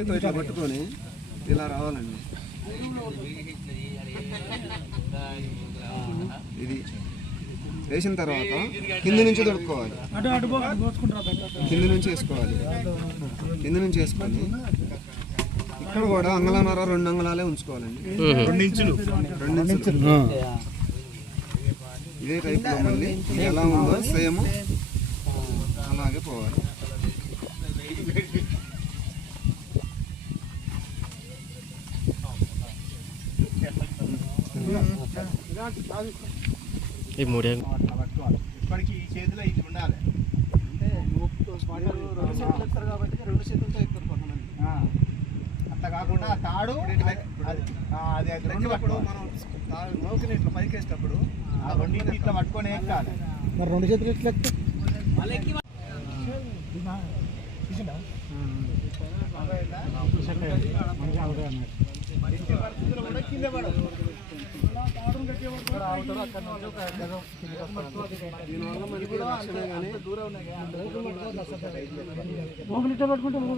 ఇట్లా పట్టుకొని ఇలా రావాలండి. ఇది వేసిన తర్వాత కింద నుంచి తొడుక్కోవాలి, కింద నుంచి వేసుకోవాలి. కింద నుంచి వేసుకొని ఇక్కడ కూడా అంగళన్నర 2 అంగుళాలే ఉంచుకోవాలండి. 2 ఇంచులు. ఇదే టైప్లో మళ్ళీ ఎలా ఉందో సేమ్ అలాగే పోవాలి. ఈ మూడే ఇప్పటికి ఈ చేతిలో ఇది ఉండాలి. అంటే 2 చేతులు ఎక్కుతారు కాబట్టి 2 చేతులతో ఎక్కుతారు కొంతమంది. అట్లా కాకుండా తాడు అది రెండినప్పుడు మనం నౌకని ఇట్లా పైకి వేసేటప్పుడు ఆ రెండింటిని ఇట్లా పట్టుకొని ఎక్కాలి. మరి 2 చేతులు ఎట్లా పరిస్థితులు కూడా కింద పడదు. దీనివల్ల మనకి రక్షణ కానీ దూరం పట్టుకుంటే